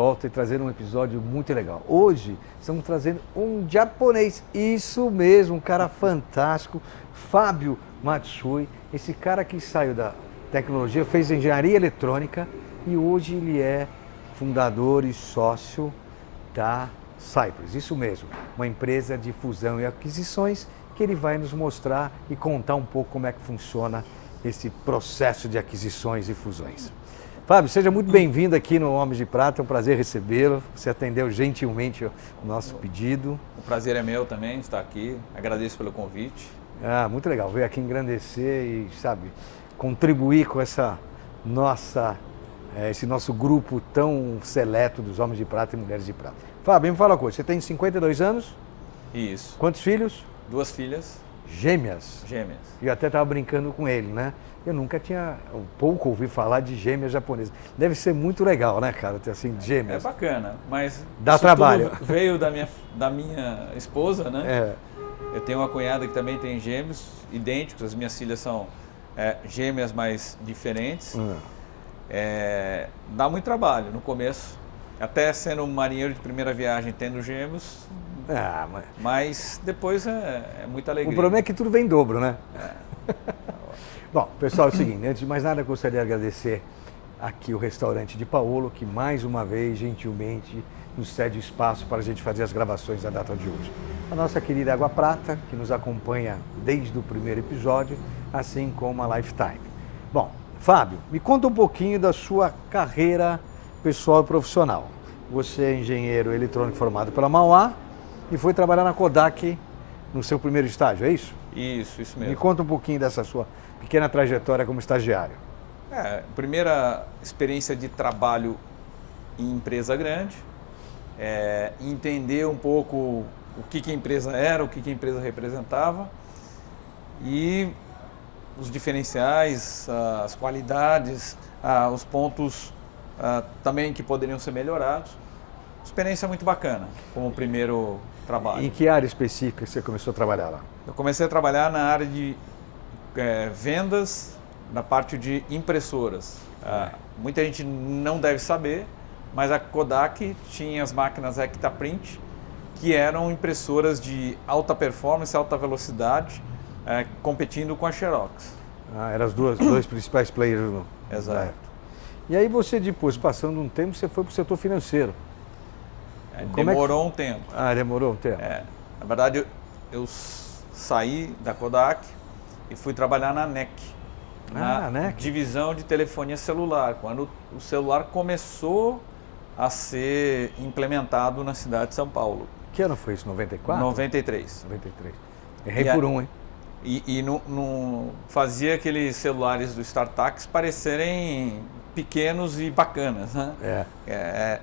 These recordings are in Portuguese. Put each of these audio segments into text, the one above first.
volta e trazer um episódio muito legal. Hoje estamos trazendo um japonês, isso mesmo, um cara fantástico, Fábio Matsui, esse cara que saiu da tecnologia, fez engenharia eletrônica e hoje ele é fundador e sócio da Cypress, isso mesmo, uma empresa de fusão e aquisições que ele vai nos mostrar e contar um pouco como é que funciona esse processo de aquisições e fusões. Fábio, seja muito bem-vindo aqui no Homens de Prata, é um prazer recebê-lo. Você atendeu gentilmente o nosso pedido. O prazer é meu também estar aqui, agradeço pelo convite. Muito legal, veio aqui engrandecer e, sabe, contribuir com essa esse nosso grupo tão seleto dos Homens de Prata e Mulheres de Prata. Fábio, me fala uma coisa, você tem 52 anos? Isso. Quantos filhos? 2 filhas. Gêmeas? Gêmeas. E eu até estava brincando com ele, né? Eu nunca tinha, pouco ouvi falar de gêmeas japonesas. Deve ser muito legal, né, cara, ter assim, gêmeas. É bacana, mas dá trabalho. Tudo veio da minha esposa, né? É. Eu tenho uma cunhada que também tem gêmeos idênticos, as minhas filhas são gêmeas, mas diferentes. Dá muito trabalho no começo, até sendo um marinheiro de primeira viagem, tendo gêmeos, mas depois é muita alegria. O problema é que tudo vem em dobro, né? Bom, pessoal, é o seguinte, antes de mais nada eu gostaria de agradecer aqui o restaurante de Paolo, que mais uma vez, gentilmente, nos cede espaço para a gente fazer as gravações da data de hoje. A nossa querida Água Prata, que nos acompanha desde o primeiro episódio, assim como a Lifetime. Bom, Fábio, me conta um pouquinho da sua carreira pessoal e profissional. Você é engenheiro eletrônico formado pela Mauá e foi trabalhar na Kodak no seu primeiro estágio, é isso? Isso mesmo. Me conta um pouquinho dessa sua pequena trajetória como estagiário. Primeira experiência de trabalho em empresa grande, entender um pouco o que a empresa era, o que a empresa representava e os diferenciais, as qualidades, os pontos também que poderiam ser melhorados. Experiência muito bacana como primeiro trabalho. Em que área específica você começou a trabalhar lá? Eu comecei a trabalhar na área de vendas, na parte de impressoras. Muita gente não deve saber, mas a Kodak tinha as máquinas Hectaprint, que eram impressoras de alta performance, alta velocidade, competindo com a Xerox. Eram os dois principais players no Exato. E aí você, depois, passando um tempo, você foi para o setor financeiro. Demorou um tempo. Demorou um tempo. Na verdade, eu saí da Kodak e fui trabalhar na NEC, NEC. Divisão de telefonia celular, quando o celular começou a ser implementado na cidade de São Paulo. Que ano foi isso? 94? 93. 93. Errei por um, hein? E não fazia aqueles celulares do StarTac parecerem pequenos e bacanas, né?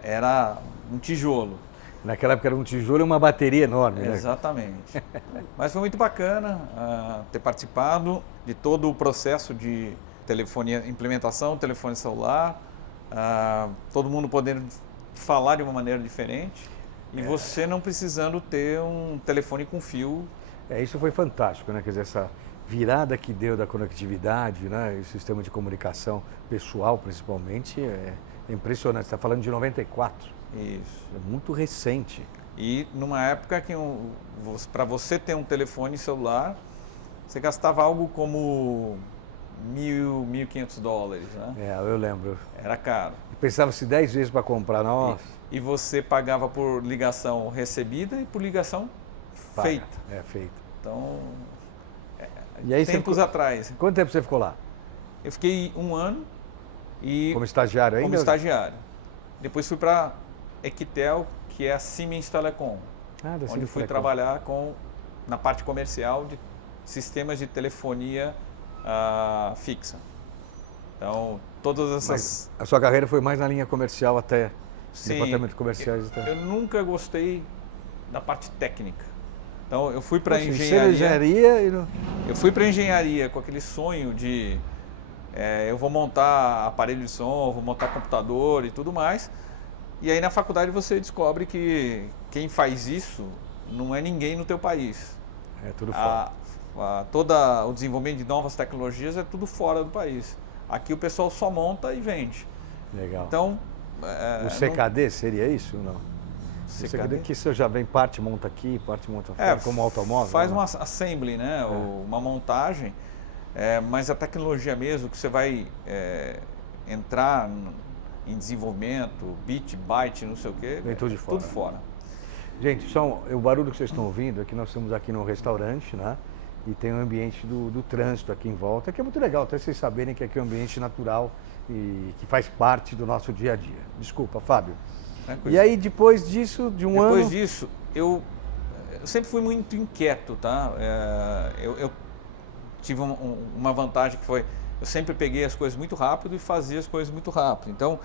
Era um tijolo. Naquela época era um tijolo e uma bateria enorme, né? Exatamente. Mas foi muito bacana ter participado de todo o processo de telefonia, implementação, telefone celular, todo mundo podendo falar de uma maneira diferente e você não precisando ter um telefone com fio. Isso foi fantástico, né? Quer dizer, essa virada que deu da conectividade, né? E o sistema de comunicação pessoal, principalmente, é impressionante. Você está falando de 94. Isso. É muito recente. E numa época que para você ter um telefone celular, você gastava algo como $1.500, né? Eu lembro. Era caro. Pensava-se 10 vezes para comprar, nossa. E você pagava por ligação recebida e por ligação feita. Feita. Então, e aí tempos atrás. Quanto tempo você ficou lá? Eu fiquei 1 ano. Como estagiário ainda? Como estagiário. Depois fui para Equitel, que é a Siemens Telecom, onde fui trabalhar na parte comercial de sistemas de telefonia fixa. Então, todas essas... Mas a sua carreira foi mais na linha comercial até, Sim, departamento de comerciais? Eu nunca gostei da parte técnica. Então, eu fui para engenharia. Eu fui para engenharia com aquele sonho de eu vou montar aparelho de som, vou montar computador e tudo mais. E aí na faculdade você descobre que quem faz isso não é ninguém no teu país. É tudo fora. Todo o desenvolvimento de novas tecnologias é tudo fora do país. Aqui o pessoal só monta e vende. Legal. Então O CKD seria isso ou não? CKD que você já vem parte monta aqui, parte monta fora, como automóvel? Faz uma assembly, né? Uma montagem, mas a tecnologia mesmo que você vai entrar em desenvolvimento, bit, byte, não sei o quê, vem tudo de fora. Tudo fora. Gente, o barulho que vocês estão ouvindo é que nós estamos aqui num restaurante, né? E tem o ambiente do trânsito aqui em volta, que é muito legal, até vocês saberem que aqui é um ambiente natural e que faz parte do nosso dia a dia. Desculpa, Fábio. E aí, depois disso, de um ano... Depois disso, eu sempre fui muito inquieto, tá? Eu tive uma vantagem que foi, eu sempre peguei as coisas muito rápido e fazia as coisas muito rápido. Então,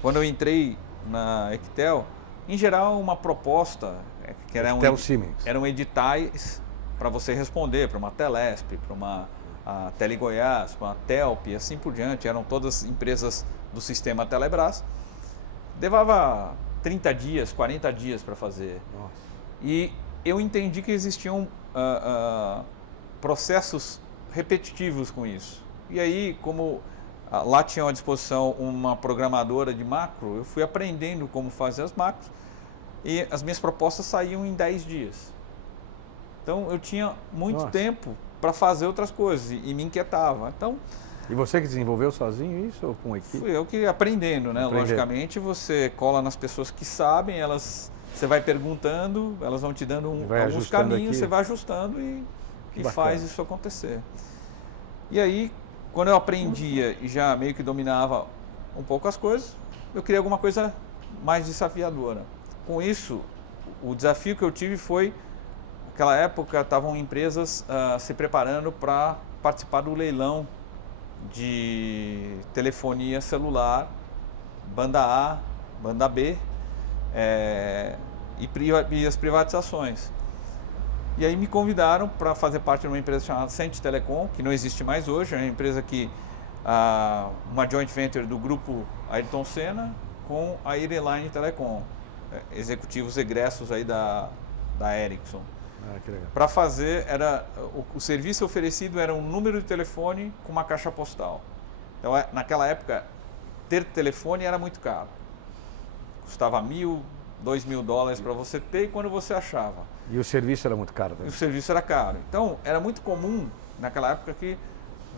quando eu entrei na Equitel, em geral, uma proposta que eram editais para você responder para uma Telesp, para uma Tele Goiás, para uma Telp e assim por diante. Eram todas empresas do sistema Telebrás. Levava 30 dias, 40 dias para fazer. Nossa. E eu entendi que existiam processos repetitivos com isso. E aí, como lá tinha à disposição uma programadora de macro, eu fui aprendendo como fazer as macros e as minhas propostas saíam em 10 dias. Então eu tinha muito tempo para fazer outras coisas e me inquietava. Então, e você que desenvolveu sozinho isso ou com a equipe? Fui eu que aprendendo, né? Logicamente você cola nas pessoas que sabem, você vai perguntando, elas vão te dando alguns caminhos, aqui. Você vai ajustando e faz isso acontecer. E aí, quando eu aprendia e já meio que dominava um pouco as coisas, eu queria alguma coisa mais desafiadora. Com isso, o desafio que eu tive foi, naquela época estavam empresas se preparando para participar do leilão de telefonia celular, banda A, banda B, e as privatizações. E aí me convidaram para fazer parte de uma empresa chamada Cente Telecom, que não existe mais hoje, é uma empresa que, uma joint venture do grupo Ayrton Senna com a Ireline Telecom, executivos egressos aí da Ericsson. Para fazer, o serviço oferecido era um número de telefone com uma caixa postal. Então, naquela época, ter telefone era muito caro. Custava $1.000, $2.000 para você ter e quando você achava. E o serviço era muito caro? O serviço era caro. Então, era muito comum, naquela época, que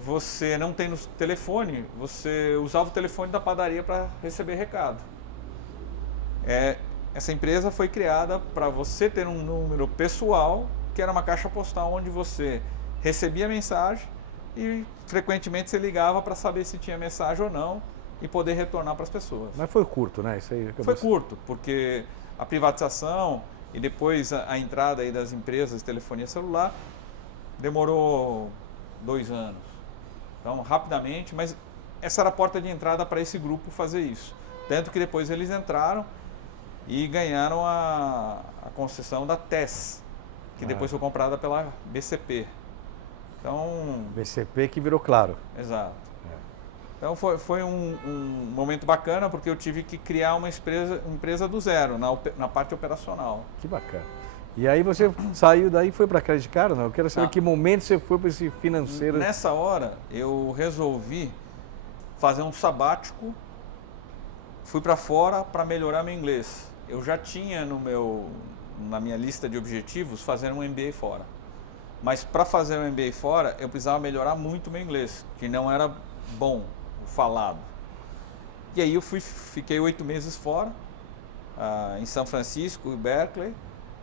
você não tendo telefone, você usava o telefone da padaria para receber recado. Essa empresa foi criada para você ter um número pessoal, que era uma caixa postal onde você recebia a mensagem e frequentemente você ligava para saber se tinha mensagem ou não e poder retornar para as pessoas. Mas foi curto, né? Isso aí foi curto, porque a privatização e depois a entrada aí das empresas de telefonia celular demorou 2 anos. Então, rapidamente, mas essa era a porta de entrada para esse grupo fazer isso. Tanto que depois eles entraram e ganharam a concessão da TES, que depois foi comprada pela BCP. Então, BCP que virou Claro. Exato. Então foi um momento bacana, porque eu tive que criar uma empresa do zero, na parte operacional. Que bacana. E aí você saiu daí e foi para a Credit Card, não? Eu quero saber que momento você foi para esse financeiro. Nessa hora, eu resolvi fazer um sabático, fui para fora para melhorar meu inglês. Eu já tinha na minha lista de objetivos fazer um MBA fora. Mas para fazer um MBA fora, eu precisava melhorar muito meu inglês, que não era bom, o falado. E aí eu fiquei 8 meses fora, em São Francisco e Berkeley.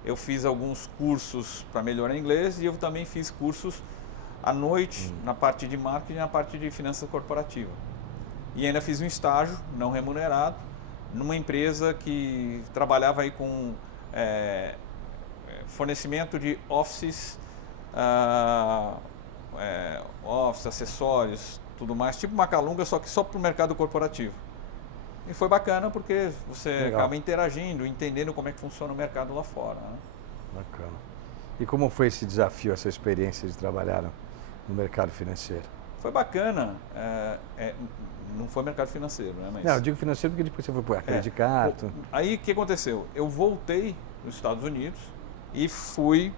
Eu fiz alguns cursos para melhorar inglês e eu também fiz cursos à noite, na parte de marketing e na parte de finanças corporativa. E ainda fiz um estágio não remunerado, numa empresa que trabalhava aí com fornecimento de offices, acessórios, tudo mais, tipo Macalunga, só que só para o mercado corporativo. E foi bacana porque você acaba interagindo, entendendo como é que funciona o mercado lá fora. Né? Bacana. E como foi esse desafio, essa experiência de trabalhar no mercado financeiro? Foi bacana. Não foi mercado financeiro, né? Mas... Não, eu digo financeiro porque depois você foi para a Credit Card. Aí o que aconteceu? Eu voltei nos Estados Unidos e fui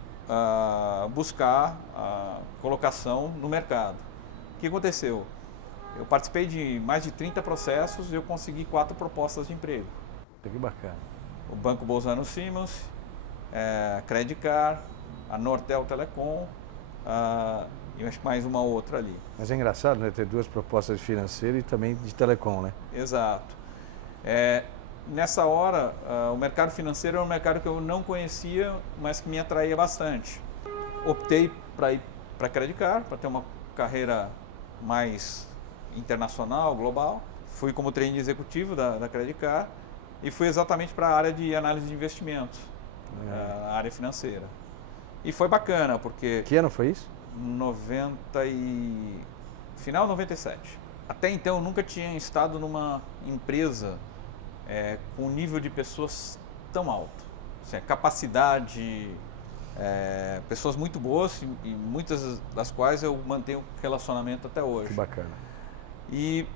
buscar a colocação no mercado. O que aconteceu? eu participei de mais de 30 processos e eu consegui 4 propostas de emprego. Que bacana. O Banco Bolzano Siemens, Credit Card, a Nortel Telecom e acho que mais uma outra ali. Mas é engraçado, né? Ter 2 propostas financeiras e também de telecom, né? Exato. Nessa hora, o mercado financeiro era um mercado que eu não conhecia, mas que me atraía bastante. Optei para ir para a Credit Card, para ter uma carreira mais internacional, global. Fui como trainee executivo da Credit Card e fui exatamente para a área de análise de investimentos, a área financeira. E foi bacana, porque... Que ano foi isso? Final 97. Até então eu nunca tinha estado numa empresa com um nível de pessoas tão alto. Assim, capacidade, pessoas muito boas e muitas das quais eu mantenho relacionamento até hoje. Que bacana. E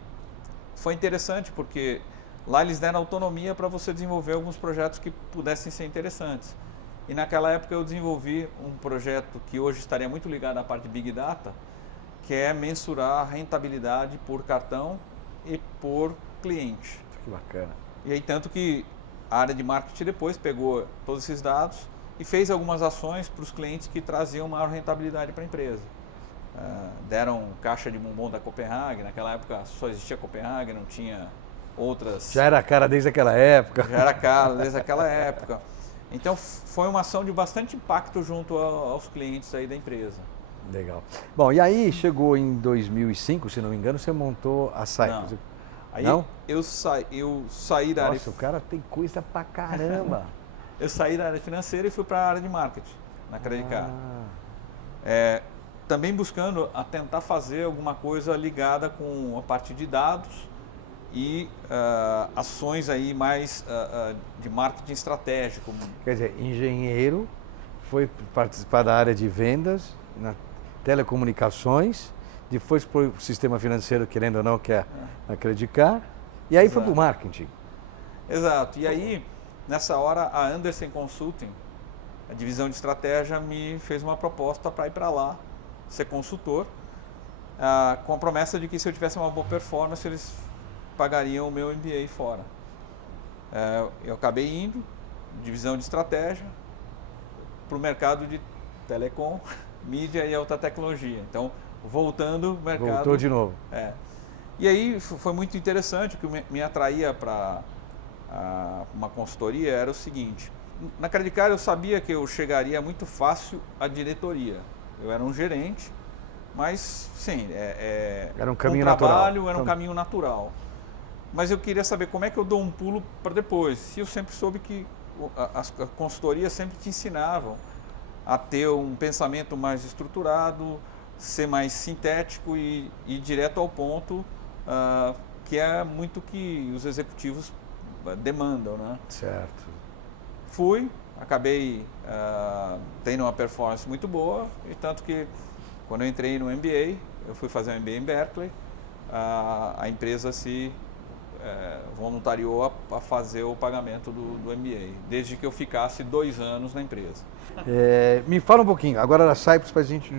foi interessante porque lá eles deram autonomia para você desenvolver alguns projetos que pudessem ser interessantes. E naquela época eu desenvolvi um projeto que hoje estaria muito ligado à parte de Big Data, que é mensurar a rentabilidade por cartão e por cliente. Que bacana. E aí tanto que a área de marketing depois pegou todos esses dados e fez algumas ações para os clientes que traziam maior rentabilidade para a empresa. Deram caixa de bombom da Copenhague, naquela época só existia Copenhague, não tinha outras... Já era cara desde aquela época. Já era cara desde aquela época. Então foi uma ação de bastante impacto junto aos clientes aí da empresa. Legal. Bom, e aí chegou em 2005, se não me engano, você montou a Cypress. Não. Aí não? Eu saí da área... Nossa, o cara tem coisa pra caramba. Eu saí da área financeira e fui para a área de marketing, na Credit Card. Também buscando a tentar fazer alguma coisa ligada com a parte de dados e ações aí mais de marketing estratégico. Quer dizer, engenheiro, foi participar da área de vendas, na telecomunicações, depois para o sistema financeiro, querendo ou não, que é a Credit Card, e aí foi para o marketing. Exato. E aí, nessa hora, a Andersen Consulting, a divisão de estratégia, me fez uma proposta para ir para lá, ser consultor, com a promessa de que se eu tivesse uma boa performance, eles pagariam o meu MBA fora. Eu acabei indo, divisão de estratégia, para o mercado de telecom, mídia e alta tecnologia. Então, voltando o mercado... Voltou de novo. E aí foi muito interessante, o que me atraía para uma consultoria era o seguinte: na Credit Card eu sabia que eu chegaria muito fácil à diretoria. Eu era um gerente, mas sim, era um caminho natural. Era um caminho natural. Mas eu queria saber como é que eu dou um pulo para depois. Se eu sempre soube que as consultorias sempre te ensinavam a ter um pensamento mais estruturado, ser mais sintético e ir direto ao ponto, que é muito que os executivos demandam, né? Certo. Fui, acabei tendo uma performance muito boa, e tanto que quando eu entrei no MBA, eu fui fazer um MBA em Berkeley, a empresa se voluntariou a fazer o pagamento do MBA, desde que eu ficasse 2 anos na empresa. Me fala um pouquinho, agora da Cypress, para a gente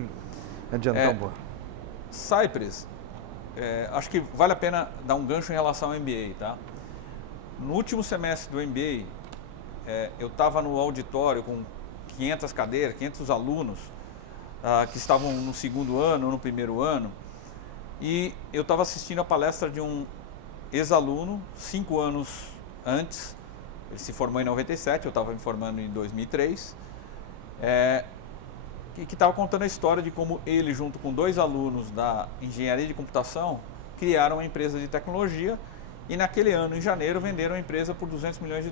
adiantar um pouco. Cypress, acho que vale a pena dar um gancho em relação ao MBA, tá? No último semestre do MBA, eu estava no auditório com 500 cadeiras, 500 alunos que estavam no segundo ano ou no primeiro ano, e eu estava assistindo a palestra de um ex-aluno, 5 anos antes. Ele se formou em 97, eu estava me formando em 2003, que estava contando a história de como ele, junto com 2 alunos da engenharia de computação, criaram uma empresa de tecnologia e naquele ano, em janeiro, venderam a empresa por $200 milhões.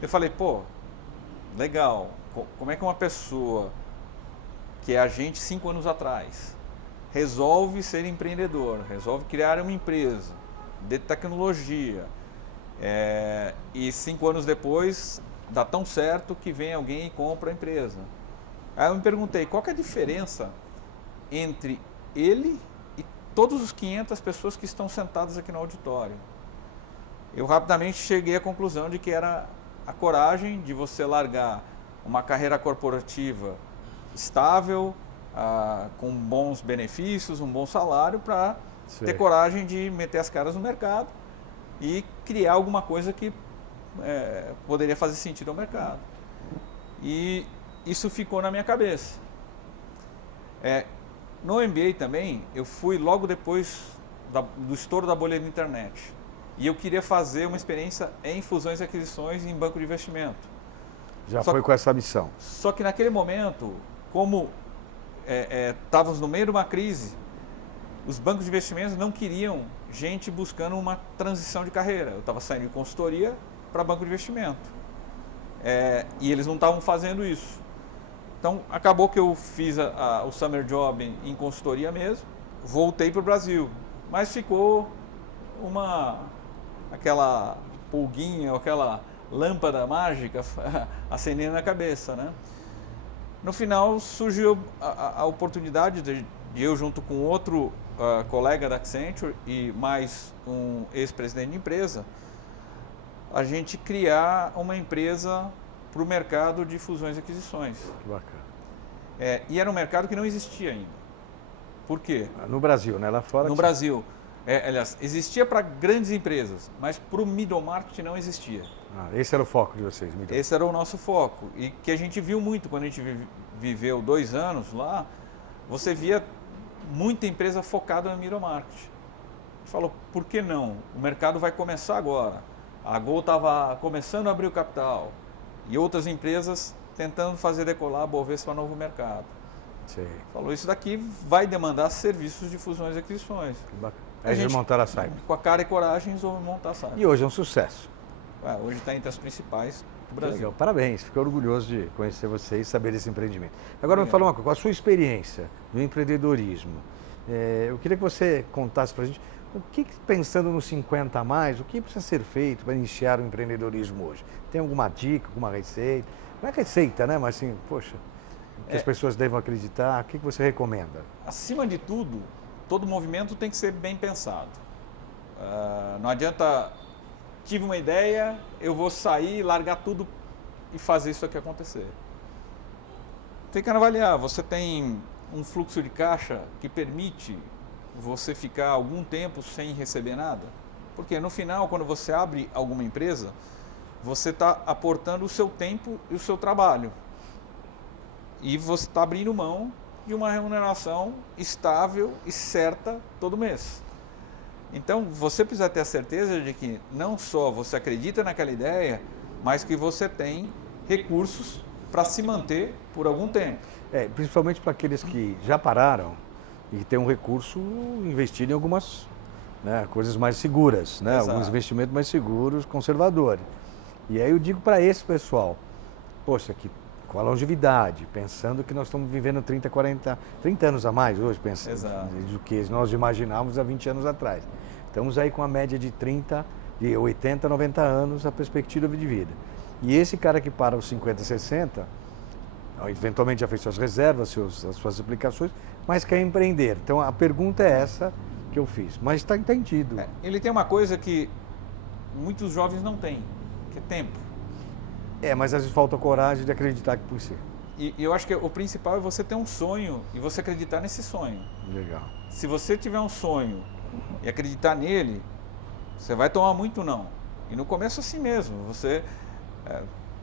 Eu falei, pô, legal, como é que uma pessoa que é a gente 5 anos atrás resolve ser empreendedor, resolve criar uma empresa de tecnologia e 5 anos depois dá tão certo que vem alguém e compra a empresa. Aí eu me perguntei, qual que é a diferença entre ele e todos os 500 pessoas que estão sentadas aqui no auditório? Eu rapidamente cheguei à conclusão de que era a coragem de você largar uma carreira corporativa estável, com bons benefícios, um bom salário, para ter coragem de meter as caras no mercado e criar alguma coisa que poderia fazer sentido ao mercado. E isso ficou na minha cabeça. No MBA também, eu fui logo depois do estouro da bolha da internet. E eu queria fazer uma experiência em fusões e aquisições em banco de investimento. Já foi com essa missão. Só que naquele momento, como estávamos no meio de uma crise, os bancos de investimentos não queriam gente buscando uma transição de carreira. Eu estava saindo de consultoria para banco de investimento. E eles não estavam fazendo isso. Então, acabou que eu fiz o Summer Job em consultoria mesmo, voltei para o Brasil, mas ficou aquela pulguinha, aquela lâmpada mágica acendendo na cabeça, né? No final, surgiu a oportunidade de eu, junto com outro colega da Accenture e mais um ex-presidente de empresa, a gente criar uma empresa para o mercado de fusões e aquisições. Que bacana. E era um mercado que não existia ainda. Por quê? No Brasil, né? Lá fora? No Brasil. Aliás, existia para grandes empresas, mas para o middle market não existia. Esse era o foco de vocês? Esse era o nosso foco. E que a gente viu muito quando a gente viveu 2 anos lá, você via muita empresa focada no middle market. A gente falou, por que não? O mercado vai começar agora. A Gol estava começando a abrir o capital. E outras empresas tentando fazer decolar a Bovespa para novo mercado. Sim. Falou, isso daqui vai demandar serviços de fusões e aquisições. Que bacana. Aí eles montaram a Saipem. Com a cara e coragem, resolveu montar a Saipem. E hoje é um sucesso. Hoje está entre as principais do Brasil. Legal. Parabéns, fico orgulhoso de conhecer vocês e saber desse empreendimento. Agora me fala uma coisa, com a sua experiência no empreendedorismo, eu queria que você contasse para a gente o que, pensando nos 50 a mais, o que precisa ser feito para iniciar o empreendedorismo hoje? Tem alguma dica, alguma receita? Não é receita, né? Mas assim, poxa, que as pessoas devem acreditar, o que você recomenda? Acima de tudo, todo movimento tem que ser bem pensado. Não adianta, tive uma ideia, eu vou sair, largar tudo e fazer isso aqui acontecer. Tem que avaliar, você tem um fluxo de caixa que permite você ficar algum tempo sem receber nada? Porque no final, quando você abre alguma empresa, você está aportando o seu tempo e o seu trabalho. E você está abrindo mão de uma remuneração estável e certa todo mês. Então, você precisa ter a certeza de que não só você acredita naquela ideia, mas que você tem recursos para se manter por algum tempo. Principalmente para aqueles que já pararam e têm um recurso, investir em algumas coisas mais seguras, né? Alguns investimentos mais seguros, conservadores. E aí eu digo para esse pessoal, poxa, que com a longevidade, pensando que nós estamos vivendo 30 anos a mais hoje, pensando do que nós imaginávamos há 20 anos atrás. Estamos aí com a média de 80, 90 anos a perspectiva de vida. E esse cara que para os 50, 60, eventualmente já fez suas reservas, as suas aplicações, mas quer empreender. Então a pergunta é essa que eu fiz, mas está entendido. Ele tem uma coisa que muitos jovens não têm, que é tempo. Mas às vezes falta coragem de acreditar que pode ser. E eu acho que o principal é você ter um sonho e você acreditar nesse sonho. Legal. Se você tiver um sonho e acreditar nele, você vai tomar muito não. E no começo assim mesmo, você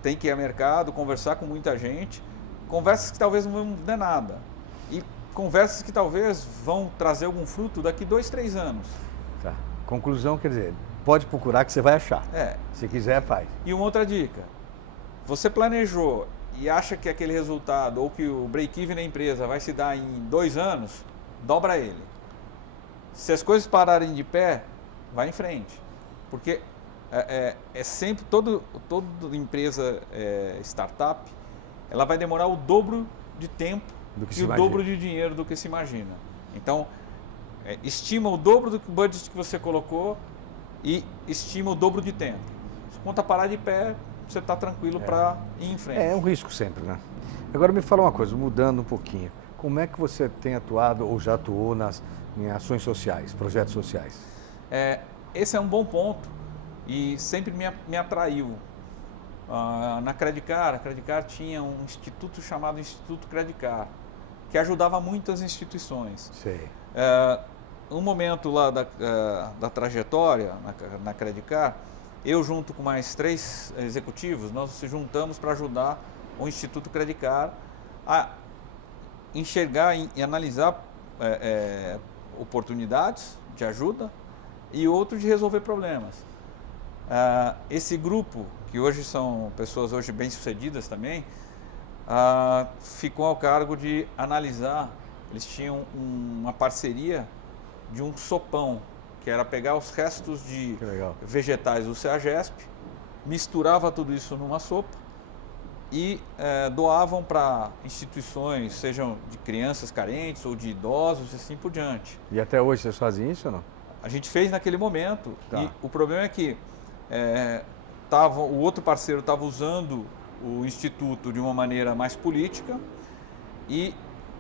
tem que ir ao mercado, conversar com muita gente, conversas que talvez não vão dar nada. E conversas que talvez vão trazer algum fruto daqui 2, 3 anos. Tá. Conclusão, quer dizer, pode procurar que você vai achar. Se quiser, faz. E uma outra dica. Você planejou e acha que aquele resultado ou que o break-even da empresa vai se dar em 2 anos, dobra ele. Se as coisas pararem de pé, vai em frente. Porque sempre, toda empresa startup, ela vai demorar o dobro de tempo e o dobro de dinheiro do que se imagina. Então, estima o dobro do budget que você colocou e estima o dobro de tempo. Se a conta parar de pé, você está tranquilo para ir em frente. É um risco sempre, né? Agora me fala uma coisa, mudando um pouquinho. Como é que você tem atuado ou já atuou em ações sociais, projetos sociais? Esse é um bom ponto e sempre me atraiu. Na Credicar, a Credicar tinha um instituto chamado Instituto Credicar, que ajudava muitas instituições. Sei. um momento lá da trajetória na Credit Car, eu junto com mais 3 executivos, nós se juntamos para ajudar o Instituto Credit Car a enxergar e analisar oportunidades de ajuda e outro de resolver problemas. Esse grupo, que hoje são pessoas hoje bem-sucedidas também, ficou ao cargo de analisar. Eles tinham uma parceria de um sopão, que era pegar os restos de vegetais do CEAGESP, misturava tudo isso numa sopa e doavam para instituições, sejam de crianças carentes ou de idosos e assim por diante. E até hoje vocês fazem isso ou não? A gente fez naquele momento. Tá. E o problema é que o outro parceiro estava usando o Instituto de uma maneira mais política e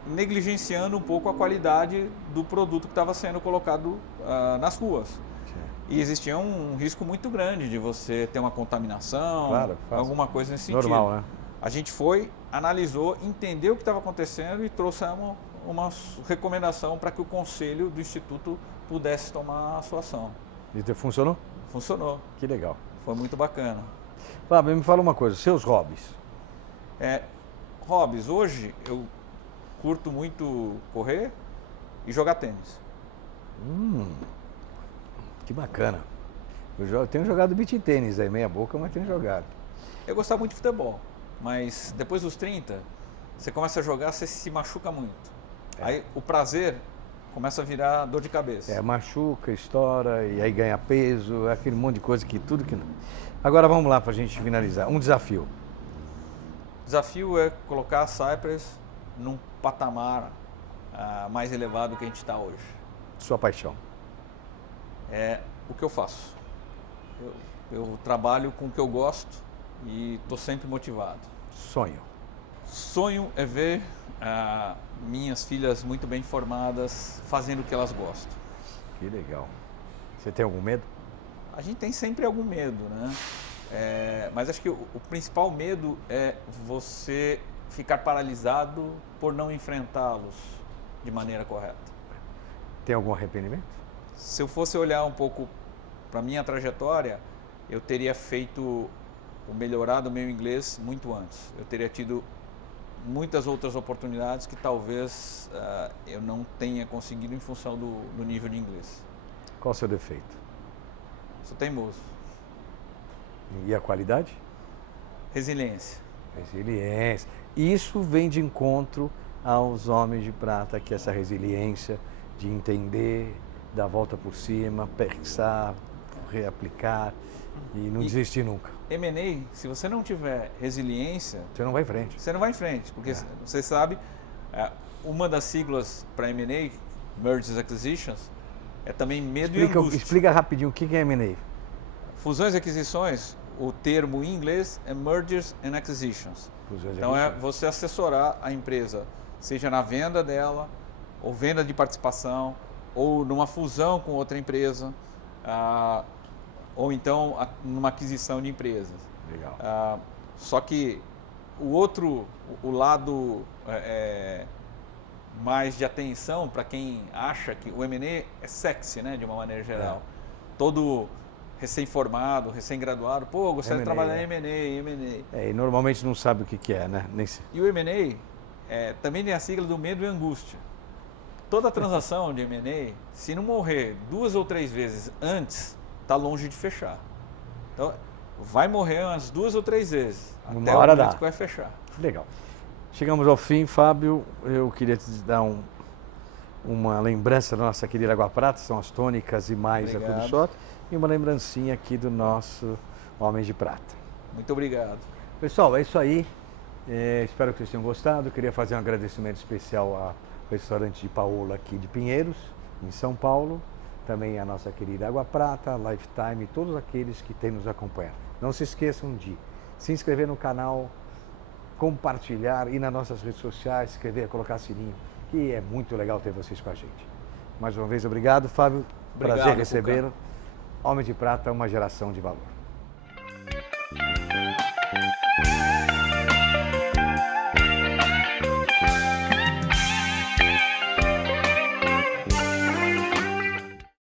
negligenciando um pouco a qualidade do produto que estava sendo colocado nas ruas. E existia um risco muito grande de você ter uma contaminação, alguma coisa nesse sentido. Normal, né? A gente foi, analisou, entendeu o que estava acontecendo e trouxemos uma recomendação para que o conselho do Instituto pudesse tomar a sua ação. E funcionou? Funcionou. Que legal. Foi muito bacana. Fábio, me fala uma coisa, seus hobbies? Hobbies, hoje eu curto muito correr e jogar tênis. Que bacana. Eu tenho jogado beach tênis aí, meia boca, mas tenho jogado. Eu gostava muito de futebol, mas depois dos 30, você começa a jogar, você se machuca muito. Aí o prazer começa a virar dor de cabeça. Machuca, estoura, e aí ganha peso, aquele monte de coisa que tudo que não. Agora vamos lá para a gente finalizar. Um desafio. O desafio é colocar a Cypress num patamar mais elevado que a gente está hoje. Sua paixão? O que eu faço. Eu trabalho com o que eu gosto e estou sempre motivado. Sonho? Sonho é ver minhas filhas muito bem formadas, fazendo o que elas gostam. Que legal. Você tem algum medo? A gente tem sempre algum medo, né? Mas acho que o principal medo é você ficar paralisado por não enfrentá-los de maneira correta. Tem algum arrependimento? Se eu fosse olhar um pouco para a minha trajetória, eu teria melhorado o meu inglês muito antes. Eu teria tido muitas outras oportunidades que talvez eu não tenha conseguido em função do nível de inglês. Qual o seu defeito? Sou teimoso. E a qualidade? Resiliência. Resiliência. Isso vem de encontro aos homens de prata, que é essa resiliência de entender, dar a volta por cima, pensar, reaplicar e não desistir nunca. M&A, se você não tiver resiliência... Você não vai em frente. Você não vai em frente, porque você sabe, uma das siglas para M&A, Mergers and Acquisitions, é também medo e angústia. Explica rapidinho o que é M&A. Fusões e aquisições, o termo em inglês é Mergers and Acquisitions. Então é você assessorar a empresa, seja na venda dela, ou venda de participação, ou numa fusão com outra empresa, ou então numa aquisição de empresas. Legal. Só que o lado mais de atenção para quem acha que o M&A é sexy, né, de uma maneira geral. Todo recém-formado, recém-graduado, eu gostaria de trabalhar em M&A. E normalmente não sabe o que é, né? E o M&A também tem a sigla do medo e angústia. Toda transação de M&A, se não morrer 2 ou 3 vezes antes, está longe de fechar. Então, vai morrer umas 2 ou 3 vezes, até o momento que vai fechar. Legal. Chegamos ao fim, Fábio. Eu queria te dar uma lembrança da nossa querida Água Prata, são as tônicas e mais a tudo só. E uma lembrancinha aqui do nosso Homem de Prata. Muito obrigado. Pessoal, é isso aí. Espero que vocês tenham gostado. Queria fazer um agradecimento especial ao restaurante de Paola aqui de Pinheiros, em São Paulo. Também a nossa querida Água Prata, Lifetime e todos aqueles que têm nos acompanhado. Não se esqueçam de se inscrever no canal, compartilhar, ir nas nossas redes sociais, escrever, colocar sininho, que é muito legal ter vocês com a gente. Mais uma vez, obrigado, Fábio. Obrigado, prazer recebê-lo. Homem de Prata, uma geração de valor.